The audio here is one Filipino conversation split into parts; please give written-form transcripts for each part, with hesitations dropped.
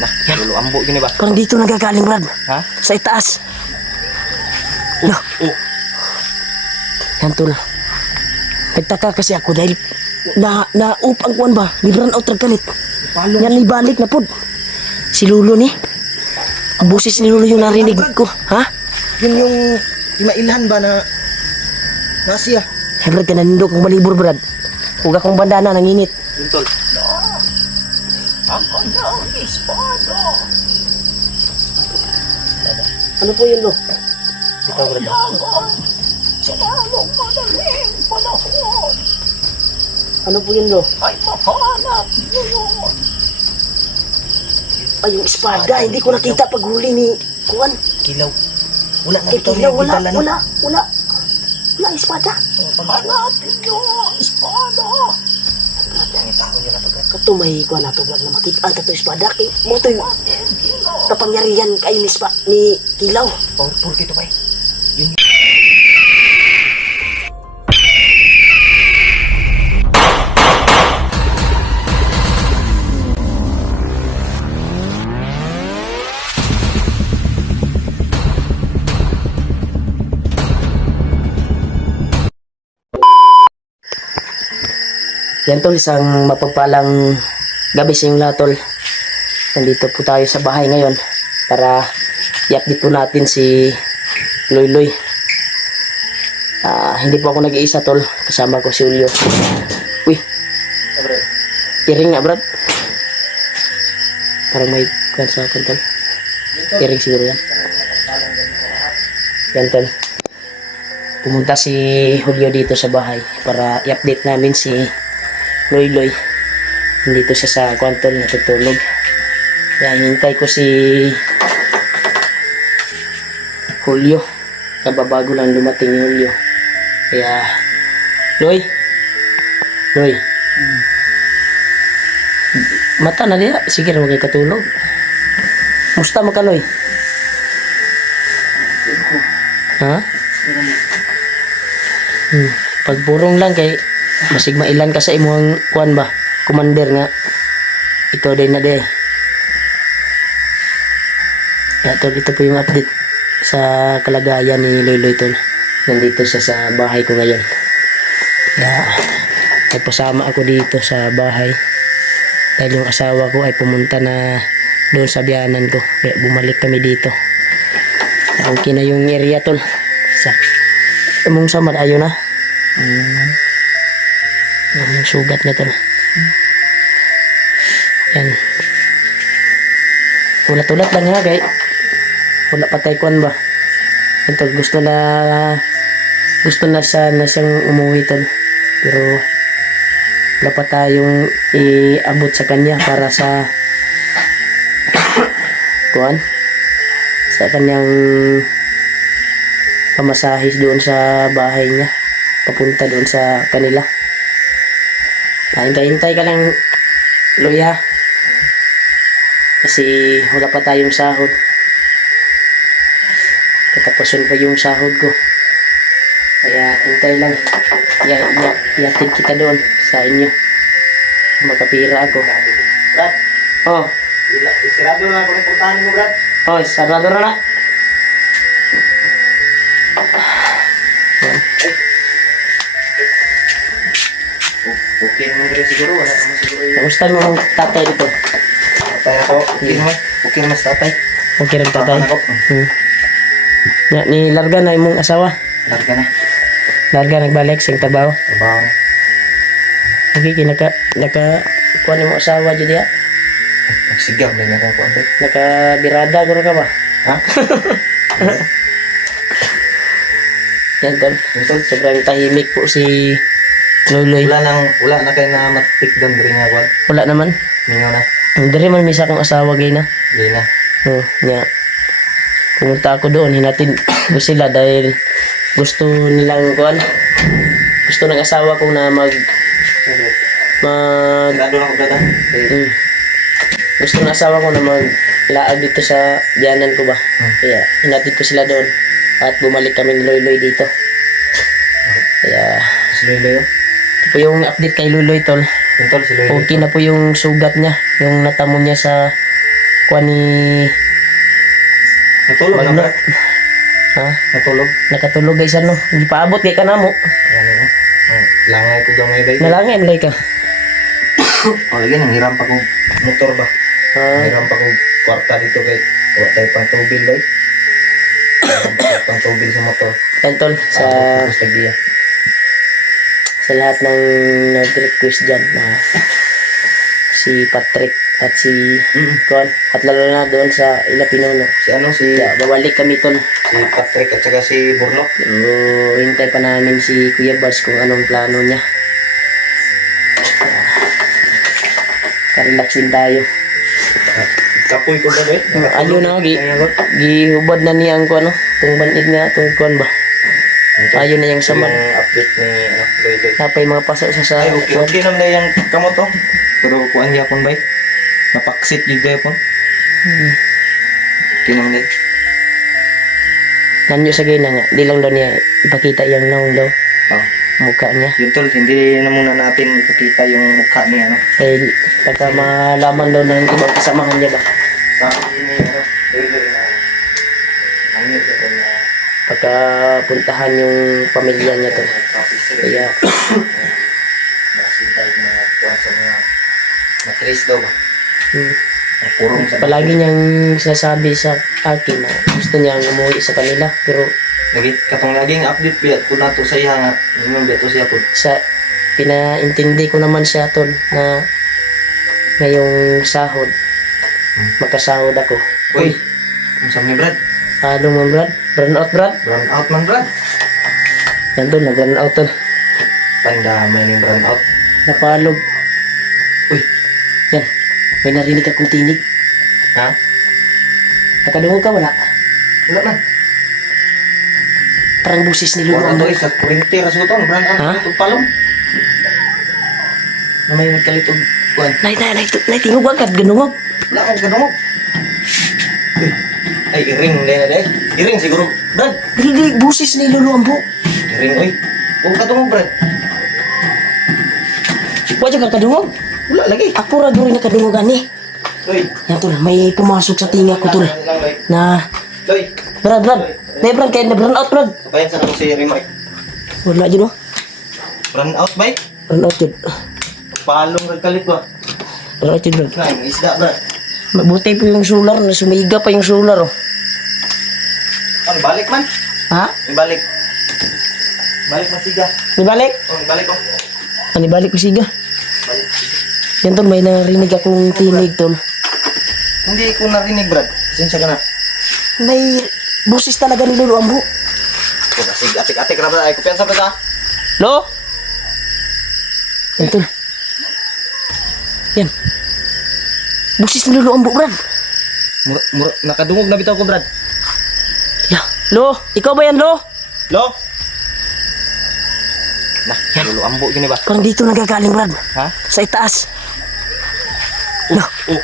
Nah, lulu ambo gini ba? Parang dito nagagaling, Brad. Ha? Sa itaas. No. Oh. Yan, tol. Nagtaka kasi ako dahil naupang kuwan ba? Libran out galit. Palong. Yan ibalik na pod. Si Lulo ni. Ang busis ni Lulo yung narinig ko. Ha? Yun yung imailhan ba na nasiya? Eh, Brad, kananindo kong malibor, Brad. Huwag akong bandana, nanginit. Yun tol. Ako ng espada. Ano po yun, Lo? Ikaw, Brad. Sa lalong madaling panahon Ano po yun, Lo? ay mahanap niyo yun. Ay, yung espada. Hindi ko nakita pag huli ni Kuwan. Kilaw. Wala na Kay ito Kilaw, wala, dala, no? wala, wala. Wala espada. Hanapin niyo ang espada. Ang tao niya na to, Brad. Kato may kuwan na to, Brad, na makita ang kato espada. Kay mo to yung kapangyarihan kayo ni Kilaw. Powerful kito ba? Yun. Yan, tol, isang mapagpalang gabi sa inyong lahat, tol. Nandito po tayo sa bahay ngayon para i-update po natin si Loy. Hindi po ako nag-iisa, tol. Kasama ko si Julio. Uy, iring nga, Brad. Parang may kwan sa akin, tol. Iring siguro yan. Yan, tol. Pumunta si Julio dito sa bahay para i-update namin si Loy. Nandito siya sa kwantol, natutulog. Kaya hintay ko si Julio. Kababago lang dumating ni Julio. Kaya, Loy. Mata na diya. Sige na, huwag kayo katulog. Musta mo ka, Loy? Ha? Pagburong lang kay basig mailan ka sa imong kuan ba? Commander nga. Ito din na day. Ito po yung update sa kalagayan ni Loy tol. Nandito siya sa bahay ko ngayon. Nagpasama ako dito sa bahay. Dahil yung asawa ko ay pumunta na doon sa biyanan ko. Kaya bumalik kami dito. Okay na yung area tol. Imong samad ayo na. Yung sugat niya tol. Yan. Ulat-ulat lang ha kay wala patay kuan ba. Yan tol, gusto na sana siyang umuwi tol. Pero wala pa tayong iabot sa kanya para sa kuan sa kanyang pamasahis doon sa bahay niya papunta doon sa kanila. Hintay ka lang Loy ha kasi wala pa tayong sahod, katapusin pa yung sahod ko, kaya hintay lang. Iatid kita doon sa inyo, magkapira ako, Brad. Isirado na ako ng puntahan mo, Brad. Sarado na. Okay naman rin siguro. Wala naman siguro yun. Kamusta mo ang tatay dito? Tatay ako. Okay naman. Okay naman sa tatay. Okay rin tatay. Ako. Nga, ni Larga na imong asawa. Larga na. Larga nagbalik sa trabaho. Trabaho na. Okay, kuha ni mo asawa dyan diya. Nagsigaw na niya kung kuwan. Nakabirada guro ka ba? Ha? Yan tol. Sobrang tahimik po si Loy. Wala na kayo na matik doon rin nga kuwan. Wala naman. Mingaw na. Dari man misa kong asawa gay na. Hindi na. Nga. Pumunta ako doon, hinatid ko sila dahil gusto nilang kuan. Gusto ng asawa ko na Sigurado na ko, Brad. gusto ng asawa ko na maglaag dito sa biyanan ko ba. Kaya hinatid ko sila doon at bumalik kami ni Loy dito. Kaya Si Loy. ito po yung update kay Loy tol. Tol, si Loy. Okay na po yung sugat niya, yung natamo niya sa kuha ni Natulog na, Magno. Brad. Ha? Natulog. Nakatulog guys ano. Hindi pa abot kay kanamo. Ano mo? Langay ko gamay ba? Nalangay malay ka. O, lagi nang hiram pa ko motor ba? Ah, Hiram pa ko kwarta dito kay wala tayo pang tubil ba? Pang tubil sa motor. yan tol, sa Tapos tagdiya. sa lahat ng nag-request dyan na si Patrick at si Kuan at lalo na doon sa Ila Pinuno. Si ano, si Kaya babalik kami tol. Patrick at saka si Burlo. So, hintay pa namin si Kuya Bars kung anong plano niya. Ka-relax din tayo. Kapoy ko ba ba? Ayaw na, gihubad na niya ang kuan no. Tung banid nga, tung kuan ba. Ayaw na yung samad. Yung update ni ano, Loy. Napay mga paso sa Ay, okay, okay naman na yung kamot to. Pero kuan niya pon ba? Napaksit yun dahil pon. Okay naman na. Nanyo sa gina nga, di lang daw niya ipakita yung naong daw Oh. mukha niya. Yun tol, hindi na muna natin ipakita yung mukha niya, ano. Eh, pagka malaman daw ng ibang kasamahan niya ba, Sabi ni, ano, Loy na, ano yun sa tol na, pagka puntahan yung pamilya niya to. Kaya, Masintay na kuan sa mga matris daw ba? hmm, Purong sa palagi niyang sinasabi sa akin na gusto niyang umuwi sa kanila. Pero lagi katong laging update biya ko nato sa iya nga ingon biya to siya pud. sa pinaintindi ko naman siya tol na ngayong sahod, magkasahod ako. Uy, unsa ni Brad? Halo mo Brad, burn out Brad. Run out man Brad. Yan tol, nag-burn out tol. Pandamay ni run out. Napalog. Uy, Yan, may narinig akong tinig. ha? Nakadungog ka wala? Wala man. Parang busis ni Lolo Wala Ambo. to sa kurente ra suton Brad Ha? ang palong. Na may kalitog kuan. Nay, tingog agad, ganungog. Wala ko kadungog. Uy, ay iring na day. Iring siguro Brad. Dili, busis ni Lolo Ambo. Iring oy. Huwag kadungog Brad. Wala ka kadungog. Wala lagi. Ako ra duri nakadungog ani. Uy, Yan tol, may pumasok sa tinga ko tol. Na, Uy, Brad. Nay, Brad, kaya na-burn out, Brad. sabayan sa nang si Iring Mike. Wala dyan, oh. Run out ba? Burn out yun. Palong kagkalit ba? Burn out yun, Brad. Nah, yung isda Brad. Mabuti po yung solar, na sumiga pa yung solar, oh. Ano, balik man? Ha? Ibalik. Balik man siga. Nibalik? Oh, ibalik ko. Nibalik ko siga. Balik. Yan, tol, may narinig akong tinig, tol. Hindi ko narinig Brad. Pasensya ka na. May busis talaga ni Lolo Ambo. Kung kasi atik-atik na Brad. Ay, kupiyansa ba ta? Lo? Yan, tol. Yan. Busis ni Lolo Ambo, Brad. Nakadungog na bitaw ko Brad. Ya. Lo, ikaw ba yan, Lo? Lo? Nah, Lolo Ambo gini ba? Parang dito nagagaling, Brad. Ha? Sa itaas. Lo. Oh.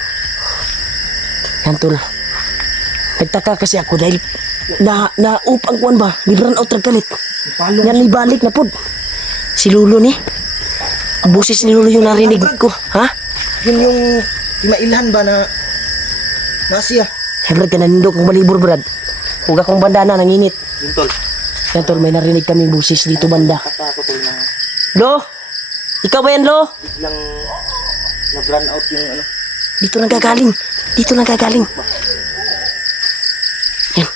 Yan, tol. Nagtaka kasi ako dahil upang kuwan ba? Di burn out galit. Palong. Yan ibalik na pod. Si Lolo ni. Ang busis ni Lolo yung narinig ko. Ha? Yun yung imailhan ba na nasiya? Eh, Brad, kananindo kong balibor, Brad. Huwag akong bandana, nanginit. Yun tol. Yan, tol, may narinig kaming busis dito banda. Kata ko tol na Lo? Ikaw ba yan, Lo? biglang na-run out yung ano. Dito nagagaling. Dito nagagaling. Yan.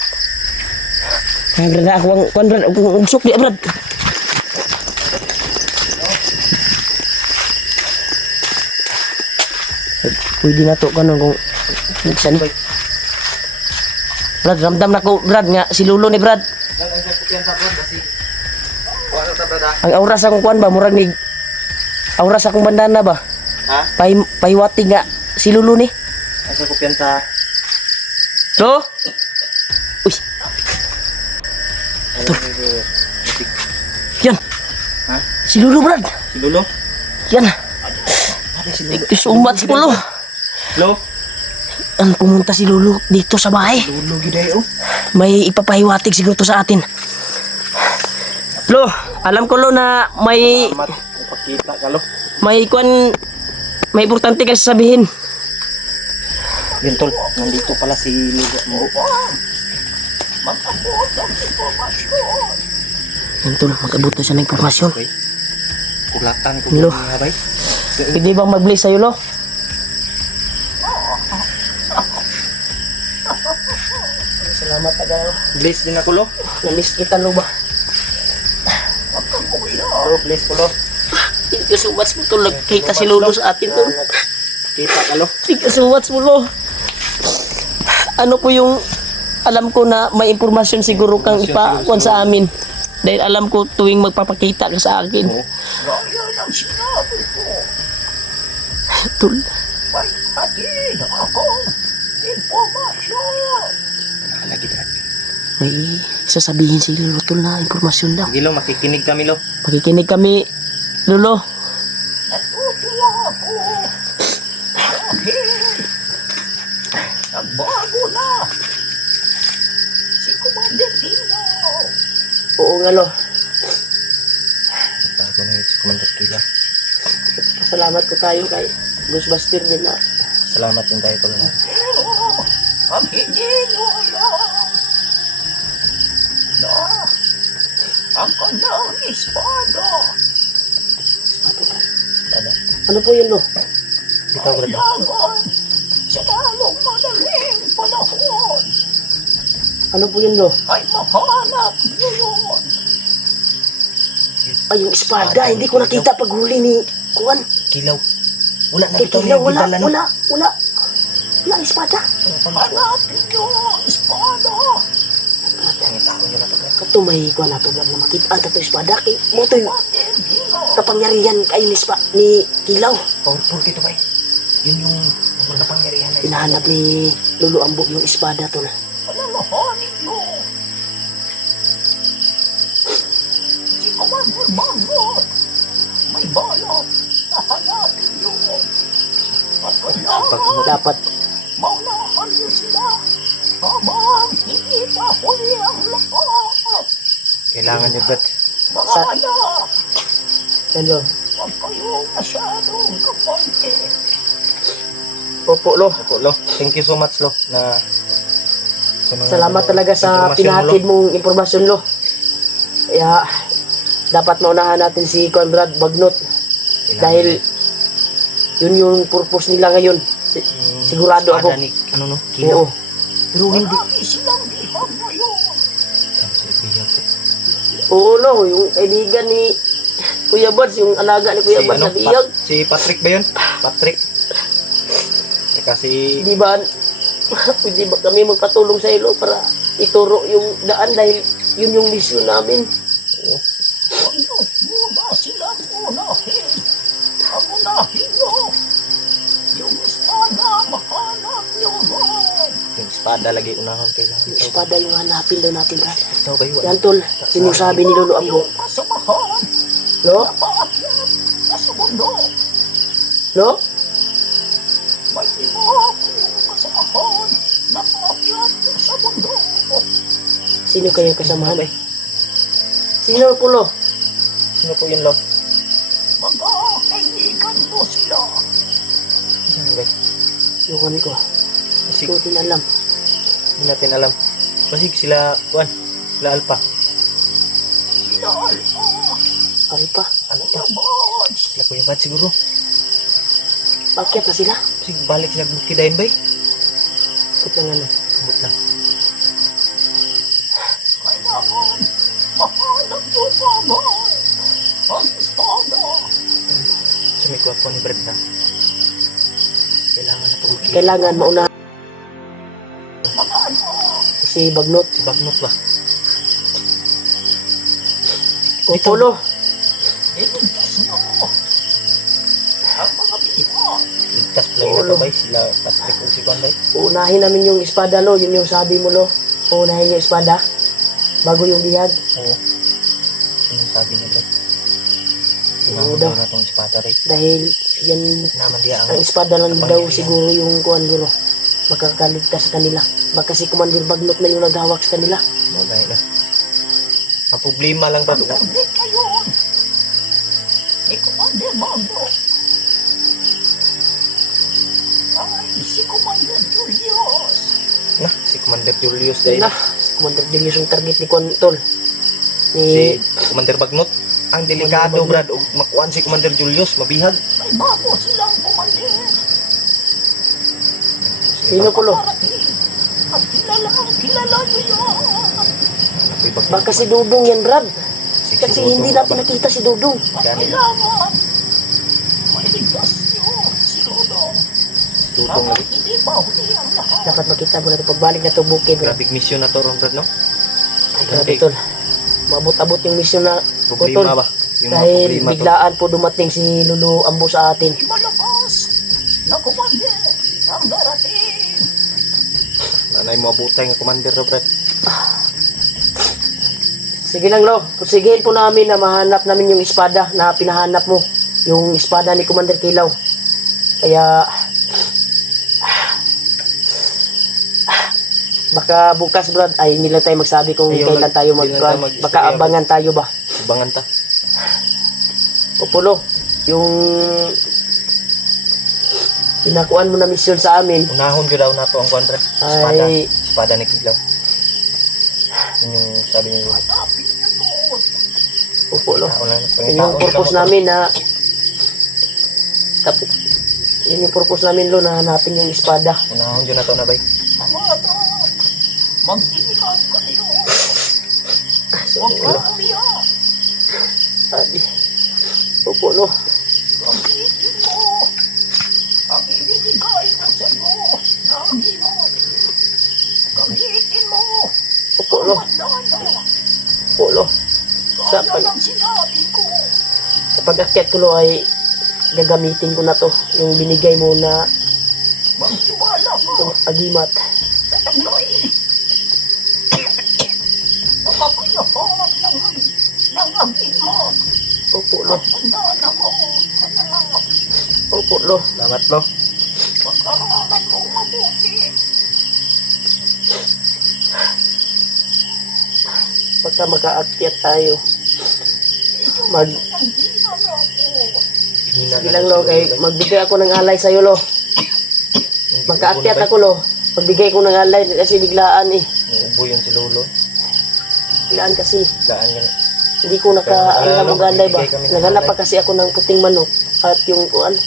Ay, Brad, ako ang kuwan, Brad. Ang usok di, Brad. Pwede na to kanon kung saan ni. Brad, ramdam na ko, Brad, nga si Lolo ni Brad. Lang ang kupiyansa Brad kasi wala ta Brad ha? Ang aura sa akong kuwan ba, murag ni aura sa akong bandana ba? Ha? Pahiwati nga si Lolo ni. Ang sa kupiyansa. Lo? Uy, Ito. yan. Ha? Si Lolo, Brad. Si Lolo? Yan. Ate si Lolo. Sumat si Lolo. Lo? Ang pumunta si Lolo dito sa bahay. Lolo giday oh. May ipapahiwatig siguro to sa atin. Lo, alam ko Lo na may Ipakita ka lo. may importante kasi sabihin. Yun tol, nandito pala si Lolo Ambo. Mag-abot ang impormasyon. Yan tol, mag-abot na siya ng impormasyon. Okay. Kulatan ko Lo. nga bay. Pwede bang mag-bless sa'yo, lo? Salamat tagay, lo. Bless din ako lo. Na-miss kita, lo ba? Magkakuya. Lo, bless ko lo. Thank you so much mo, tol. Nagkita si Lolo sa atin, tol. Kita ka lo. Thank you so much mo, lo. Ano po yung... Alam ko na may impormasyon siguro kang ipakuan sa amin. Dahil alam ko tuwing magpapakita ka sa akin. Oo. Gaya ng sinabi ko. Tol, May atin akong impormasyon. Nakalagi Brad. may sasabihin si Lolo, tol, na impormasyon daw. Sige lo, makikinig kami lo. Makikinig kami, Lolo. Natutuwa ako. Dahil nagbago na si Commander Dino. Oo nga, lo. Bago na yun si Commander Kila. Pasalamat ko tayo kay Ghostbuster din na. Salamat din tayo tol na. Pero ang hindi nyo alam na ang kanyang espada Baba. Ano po yun, lo? Ikaw Brad. kailangan sa lalong madaling panahon Ano po yun, lo? ay mahanap nyo yun. Ay, yung espada. Hindi ko nakita pag huli ni Kuan. Kilaw. Wala na Kay bitaw Kilaw, niya wala, gidala no. wala, wala. Wala ang espada. Hanapin nyo ang espada. Ang tao niya na to Brad. Kato may Kuan nato lang na makita. Ang tato espada. Kay mo to yung Commander Dino. kapangyarihan kayo ni Kilaw. Powerful kito bay. Yun yung kapangyarihan na Hinahanap ni Lolo Ambo yung espada, tol. Alalahanin nyo. Si Commander Mangot may balak na hanapin nyo. At kailangan Dapat maunahan nyo sila habang hindi pa huli ang lahat. Kailangan niya Brad. Mga Sa- anak, yan, lo. huwag kayong masyadong kapante. Opo, lo. Opo lo. Thank you so much lo na sa mga Salamat talaga sa impormasyon mo, pinatid lo. mong impormasyon, lo. Kaya dapat maunahan natin si Conrad Bagnot. Kailangan Dahil yun yung purpose nila ngayon. yung sigurado espada ako. Ni, ano no? Kilaw. Oo. Pero hindi. Marami silang bihag ngayon. Tama sila biya po. Oo, lo. Yung kaibigan ni Kuya Bads, yung alaga ni Kuya Bads na biyag. Si Patrick ba yun? Patrick. Eh, kasi Di ba, pwede ba kami magpatulong sa ilo para ituro yung daan dahil yun yung misyon namin. Ayos muna silang unahin. Ang unahin nyo. Yung espada, mahanap nyo ron. yung espada lagi unahon kailangan. Yung espada yung hanapin daw natin, Brad. Ito ba yun? Yan, tol. Yun yung sabi ni Lolo Ambo. Yung kasamahan Lo? na paakyat na sa bundok. Lo? May iba yung kasamahan na paakyat na sa bundok. Sino kayong kasamahan? Sino po, Lo? Sino po yun lo? Mga kaibigan mo sila. Sino ba? Yung kami ko. Basig, Hindi ko din alam. hindi natin alam. Basig sila, Juan. Sila Alpha. Sila Alpha. Alpa. Ano pa? Yabads. Sila Kuya Bad siguro. Pakyat na sila. Basig balik sila Bukidayin ba? Put na nga na. Bukit lang. Kailangan mahanap nyo pa man ang espada. Sa may kuha po ni Brad na. Kailangan na itong makita. Kailangan mauna Mga anak, si Bagnot. Si Bagnot ba? Opo, Lo. iligtas nyo ang mga bihag. Ligtas pala yung Oo, natabay. Sila Patrick o si Juan bay. Uunahin namin yung espada, Lo. Yun yung sabi mo, Lo. Uunahin yung espada. Bago yung bihag. Oo. Ano yung sabi niya Brad? Oo Unahon daw. daw na itong espada rin. Dahil yan, Naman diya ang ang espada lang daw kapangyarihan. siguro yung kuan guro. Makakaligtas sa kanila. Baka si Commander Bagnot na yung naghawak sa kanila. Magay na. Ang problema lang Brad. Ang gabit ngayon ni Commander Mando ay si Commander Julian Na, si Commander Julius Dahil dahil na, si Commander Julius yung target ni Kwan, tol. Ni, si Commander Bagnot. Ang delikado, Commander Brad. Og makuan si Commander Julius, mabihag. May bago silang kumandir. sino po, lo? Parating. At kilala niyo yan. Baka si Dudong yan, Brad. Si Kasi Dudong, hindi natin Brad. nakita si Dudong. Ganun. Kailangan. Mailigtas niyo si Dudong. Dudong lagi. Hindi ba huli ang lahat? Dapat makita mo na ito pagbalik na ito bukid, Brad. Grabe mission na to, Ron, Brad, no? Ay, grabe, tol. Maabot-abot yung mission na Problema ba? Yung mga dahil problema to. biglaan po dumating si Lulu Ambo sa atin. May malakas na kumandir ang darating. Nanay mo abutay nga Commander, no, Brad. Sige lang, Lo. Pusigihin po namin na mahanap namin yung espada na pinahanap mo. Yung espada ni Commander Kilaw. Kaya baka bukas, Brad, ay hindi lang tayo magsabi kung Ayun, kailan tayo hindi lang tayo mag-istorya, baka abangan tayo ba. Ibangan ta. Opo, yung pinakuan mo na mission sa amin Unahon ko daw na to ang kuan, Brad. Espada. ay Espada ni Kilaw. Yun yung sabi niyo. Hanapin niyo yun. opo, Lo. Tao lang. Yun yung purpose namin na yun yung purpose namin, Lo, na hanapin yung espada. Unahon ko na to na, bay. Mga anak, mag-ingat kayo. So, Huwag Lo, kang umiyak. sabi. Opo, Lo. Gamitin mo ang ibinigay ko sa iyo na himot. Gamitin mo Opo, Lo. ang mandala. Opo, Lo. Sa Kaya pag- lang sinabi ko. Sa pag-akyat ko, Lo, ay gagamitin ko na to. Yung binigay mo na Magtiwala ko agimat. sa tagloy. Napapayahon ng himot. Opo, Lo. Tandaan ako, anak. Opo, Lo. Salamat, Lo. Pag-aralan mo mabuti. Pagka makaakyat tayo, Ang hina na ako. Hina sige na lang, to Lo, si kay Lolo, magbigay ako ng alay sa'yo, Lo. Hindi Magkaakyat ubo na, ako, Lo. Magbigay ko ng alay kasi biglaan eh. bay. Ubo yun si Lolo. Biglaan kasi. Gaan ganun. Hindi ko Pero naka-alam Lo, ng alay ba. magbigay kami ng Naghanap alay. pa kasi ako ng puting manok at yung ano,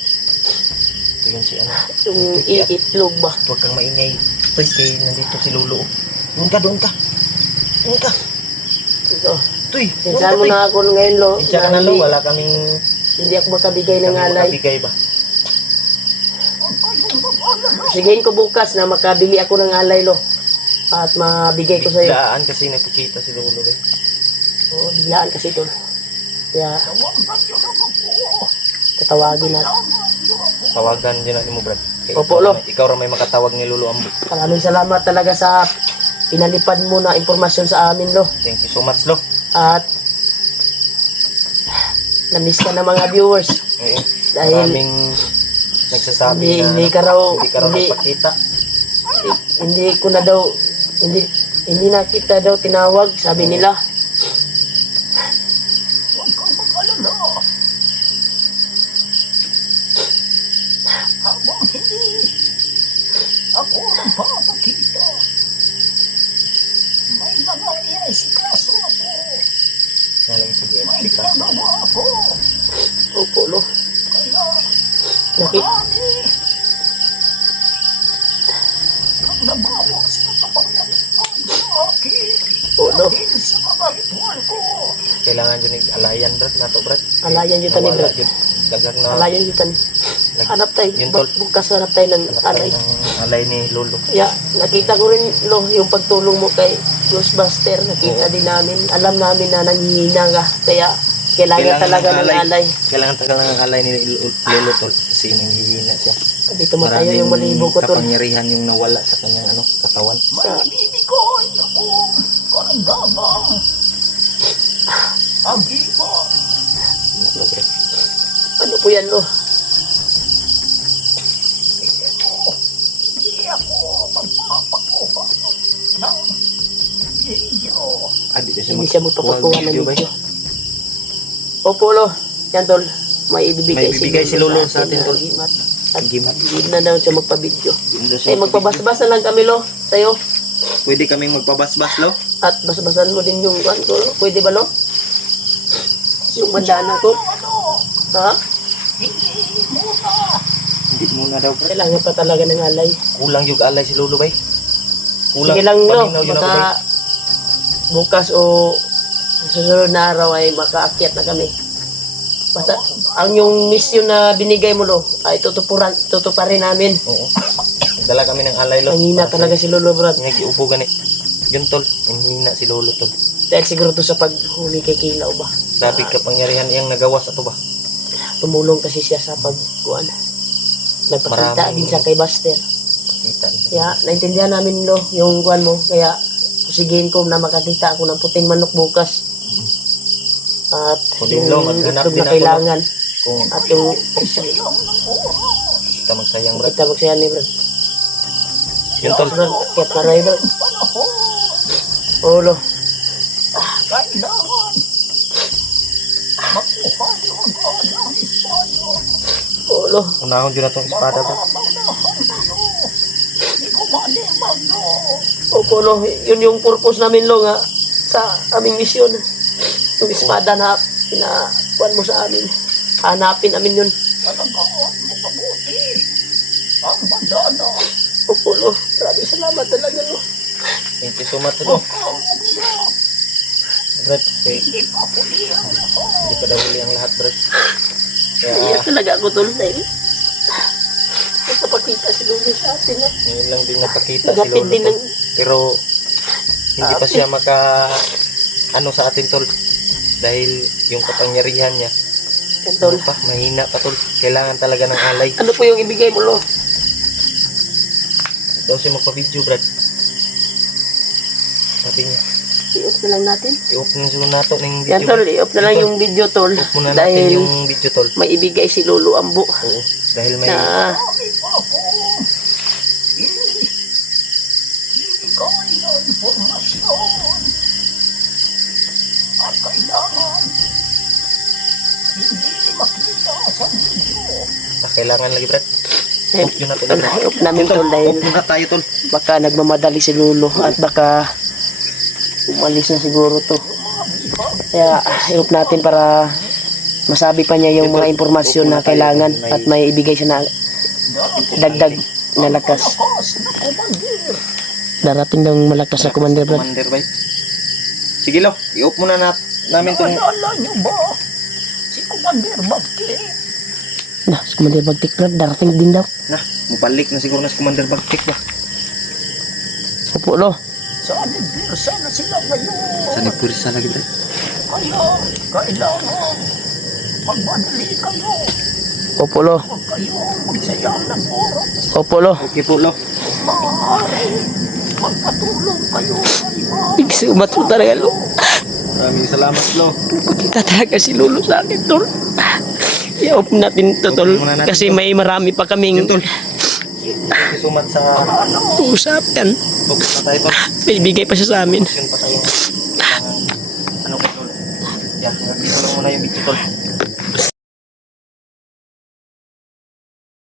Ito yun si ano. yung Ito, itlog ba. Huwag kang maingay. Uy, kay nandito si Lolo. Doon ka, doon ka. Doon ka. Ito. Tuy, doon ka, Pinsahan mo Tuy. na ako ngayon, Lo. Pinsya ka na, Lo. Wala kaming Hindi ako makabigay ng alay. makabigay ba? Huwag kayong mag-alala. Sigayin ko bukas na makabili ako ng alay, Lo. At mabigay ko sa'yo. Biglaan kasi nagpakita si Lolo, bay. Oo, biglaan kasi ito. Kaya Tawagan niyo lang ako. tatawagin natin. Kailangan niyo ako. Tawagan dyan natin mo, Brad. Kaya Opo, ikaw Lo. Ikaw rin may makatawag ni Lolo Ambo. Maraming salamat talaga sa pinalipad mo na impormasyon sa amin, Lo. Thank you so much, Lo. At na-miss ka ng mga viewers. Oo. Dahil Maraming nagsasabi na hindi ka raw hindi ka raw hindi, nagpakita. hindi ko na daw hindi na kita daw tinawag, sabi nila. Huwag kang mag-alala. Habang hindi ako nagpapakita, may mga inesikaso ako. Nalang sige, May sika. ginagawa ako. Opo, Lo. Kaya Nakit marami ang nabawas na kapangyarihan sa akin. Oo, Lo. Dahil sa mga ritual ko. Kailangan yun yung alayan, Brad. Nato, Brad. Alayan yun tani, Nawala Brad. yun. Dagdag na Alayan dito. Hanap tayo. Yun, Tol. Bukas hanap tayo ng hanap tayo alay. ng alay ni Lolo. Kaya nakita ko rin, Lo, yung pagtulong mo kay Ghostbuster. Nakita din namin. Alam namin na nanghihina ka. Kaya kailangan talaga ng alay. Kailangan talaga ng alay ni Lolo, Tol. Kasi nanghihina siya. Dito mo tayo yung malibo ko, Tol. kapangyarihan yung nawala sa kanyang katawan. May ibibigay akong karamdaman. Ang iba. Nato, Brad. Ano po yan, Lo? Hindi mo, hindi ako magpapakuha ng video. Adi na Hindi siya magpapakuha ng ba? video. Opo, Lo. Yan, Tol. May ibibigay, May ibibigay si Lolo sa atin, Tol. Gimat. At Gimat. hindi na daw siya magpa-video. Yun daw Eh, siya magpabasa-basa lang kami, Lo. tayo. Pwede kaming magpabasbas, lo? At basa-basan mo din yung kwan ko. Pwede ba, lo? Yung bandana ko. Ha? Hindi muna daw, Brad. Kailangan pa talaga ng alay. Kulang yung alay si Lolo, bay. Kulang. Sige lang, lo. Paminaw yun ako, bay. Baka bukas o sa susunod na araw ay makaakyat na kami. Basta, ang yung mission na binigay mo, lo, ay tutuparin namin. Oo. Dala kami ng alay, lo. Ang hina talaga si Lolo, Brad. Nag-iupo gani. Yun, tol. Ang hina si Lolo, tol. Dahil siguro to sa paghuli kay Kilaw ba? Grabe kapangyarihan iyang nagawas ato ba? Tumulong kasi siya sa pagkuan. Nagpakita Maraming- din siya kay Buster. Kita. Kaya naintindihan namin, lo, yung kuan mo. Kaya pusigihin ko na makakita ako ng puting manok bukas. At Kunin, yung lo, maghanap itlog din na ako, lo. kailangan. Kung At yung kita magsayang, Brad. kita magsayan ni Brad. Yun, tol. Brad, kaya maray, Brad. Oo, lo. Kailangan makuha yung ang isaya. Oo, lo. Unahon dyan na itong espada, Brad. Hindi ko malimag, no. Opo, lo. Yun yung purpose namin, lo, nga. Sa aming misyon. Yung espada na pinakuan mo sa amin. Hanapin amin yun. Talagaan mo mabuti. Ang bandana. Opo, lo. Maraming salamat talaga, lo. Thank you so much, lo. Huwag kang umiyak. Brad, eh, Hindi pa huli ang lahat. hindi pa daw huli ang lahat, Brad. Kaya, Iyak talaga ako, tol. Dahil nagpapakita si Lolo sa atin, ha. ngayon lang din napakita si Nagapit Lolo, din tol. ng... Pero, hindi pa siya ano sa atin, tol. Dahil yung kapangyarihan niya, Yan, tol. ano pa, mahina pa, tol. Kailangan talaga ng alay. Ano po yung ibigay mo, lo? Daw siya magpa-video, Brad. Sabi niya, I-off na lang natin. i-off na siguro nato ng video. Yan, tol. I-off na lang Tol, yung video, tol. i-off muna natin Dahil yung video, tol. may ibigay si Lolo Ambo. Oo, dahil may... Na Marami pa ako. Ibigay na informasyon. At kailangan hindi makita sa video. kailangan lagi, Brad. Off yun natin, Brad. i-off namin, tol. Dahil Off muna tayo, tol. baka nagmamadali si Lolo at baka umalis na siguro to. Kaya i-off natin para masabi pa niya yung mga impormasyon na kailangan at may ibigay siya na dagdag na lakas. Darating ng malakas na commander, Brad. Commander, bay. Sige, lo. I-off muna namin tong... Naalala niyo ba si Commander Bagti? Na, si Commander Bagtik, Brad, darating din daw. Na, mabalik na siguro na si Commander Bagtik ba? Opo, lo. Sa Alibirsa na sila ngayon. Sa nagpurisa lagi, Brad. Kaya kailangan magmadali kayo. Opo, lo. Huwag kayong magsayang ng oras. Opo, lo. Okay po, lo. Maaari magpatulong kayo sa iba. Bigsumat mo talaga, lo. Maraming salamat, lo. Pagkita talaga si Lolo sa akin, tol. I-off natin to, tol. Off muna natin, Kasi tol. may marami pa kaming Yun, tol. Thank you so much sa... usapan. Focus na tayo, tol. May ibigay pa siya sa amin. Yun pa tayo. Ano ko, tol. Yan, hanggang dito lang muna yung video, tol.